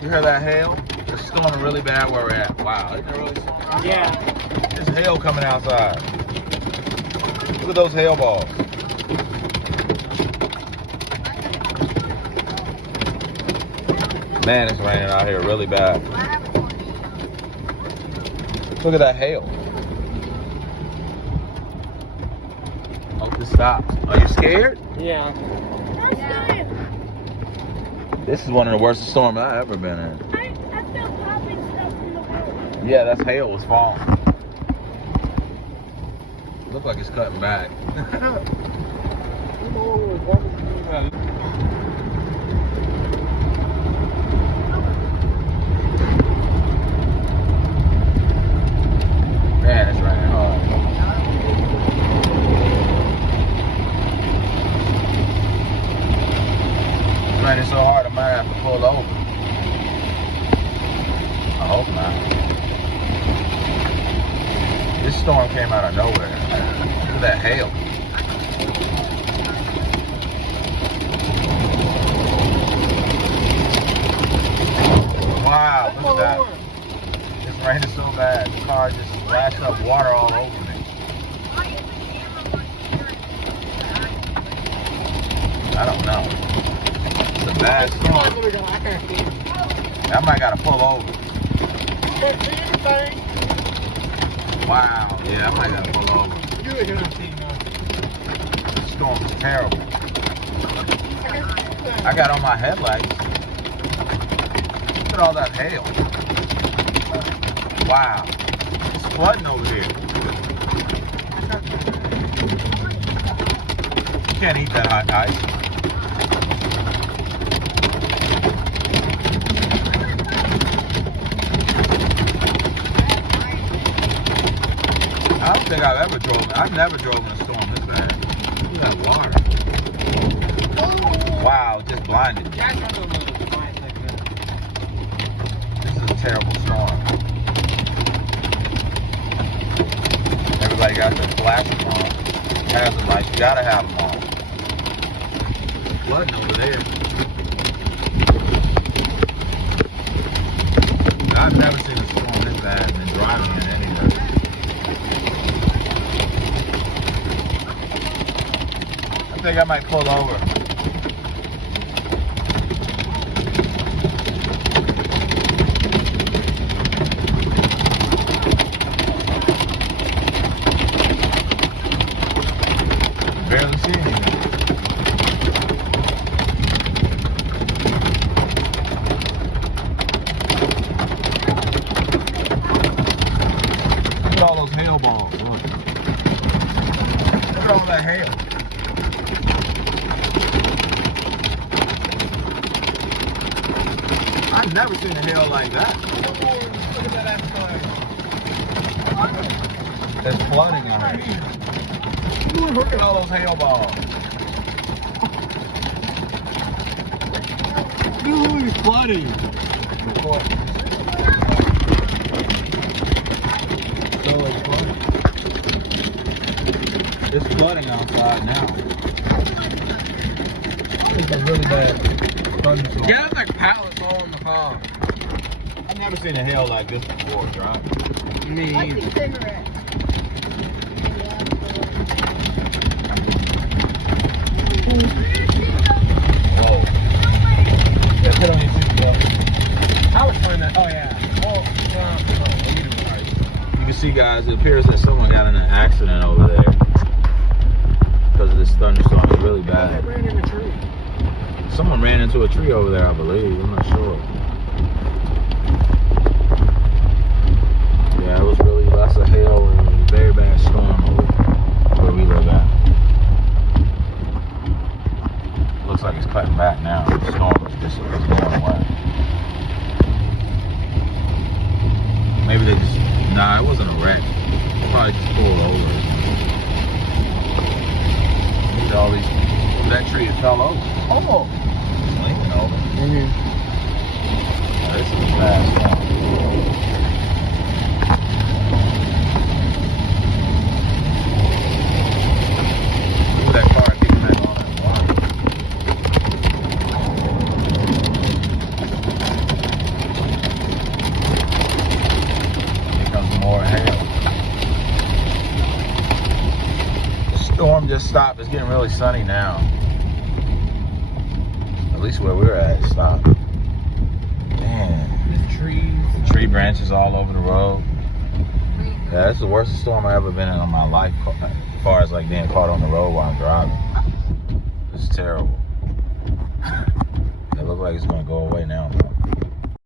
You heard that hail? It's storming really bad where we're at. Wow, isn't it really storming? Yeah. There's hail coming outside. Look at those hail balls. Man, it's raining out here really bad. Look at that hail. Hope this stops. Are you scared? Yeah. This is one of the worst storms I've ever been in. I feel popping stuff in the road. Yeah, that's hail was falling. Look like it's cutting back. Man, it's raining hard. It's raining so hard I might have to pull over. I hope not. This storm came out of nowhere. Look at that hail. Wow, look at that. It's raining so bad. The car just splashed up water all over me. I don't know. It's a bad storm. I might gotta pull over. Wow, yeah, I might gotta pull over. The storm is terrible. I got on my headlights. Look at all that hail. Wow. It's flooding over here. You can't eat that hot ice. I don't think I've never drove in a storm this bad. Look at that water. Wow, just blinded me. This is a terrible storm. Everybody got their flashes on. Hazard lights, you gotta have them on. It's flooding over there. I've never seen a storm this bad and driving in anywhere. I think I might pull over. Barely see anything. Look at all those hail balls. Look. Look at all that hail. I've never seen a hail like that. Look at that outside. It's flooding out here. Look at all those hail balls. Dude, it's flooding. So it's flooding. It's flooding outside now. It's a really bad thunderstorm. Yeah, it's like pallets all in the car. I've never seen a hail like this before, driving. Me Like either. the cigarette. Whoa. Yeah, put on your seatbelt. I was trying to. Oh yeah. You can see, guys, it appears that someone got in an accident over there because of this thunderstorm. It's really bad. Ran in a tree. Someone ran into a tree over there, I believe. I'm not sure. Yeah, it was really lots of hail and a very bad storm over where we live at. Looks like it's cutting back now. The storm is just going away. Maybe they just, nah, it wasn't a wreck. They probably just pulled over. Look at all these, that tree it fell over. Oh! It's leaning over. This is a bad storm. Look at that car kicking back all that water. Storm just stopped. It's getting really sunny now. At least where we're at, it stopped. Man. The trees. Tree branches all over the road. Yeah, that's the worst storm I've ever been in my life, as far as like being caught on the road while I'm driving. It's terrible. It looks like it's gonna go away now.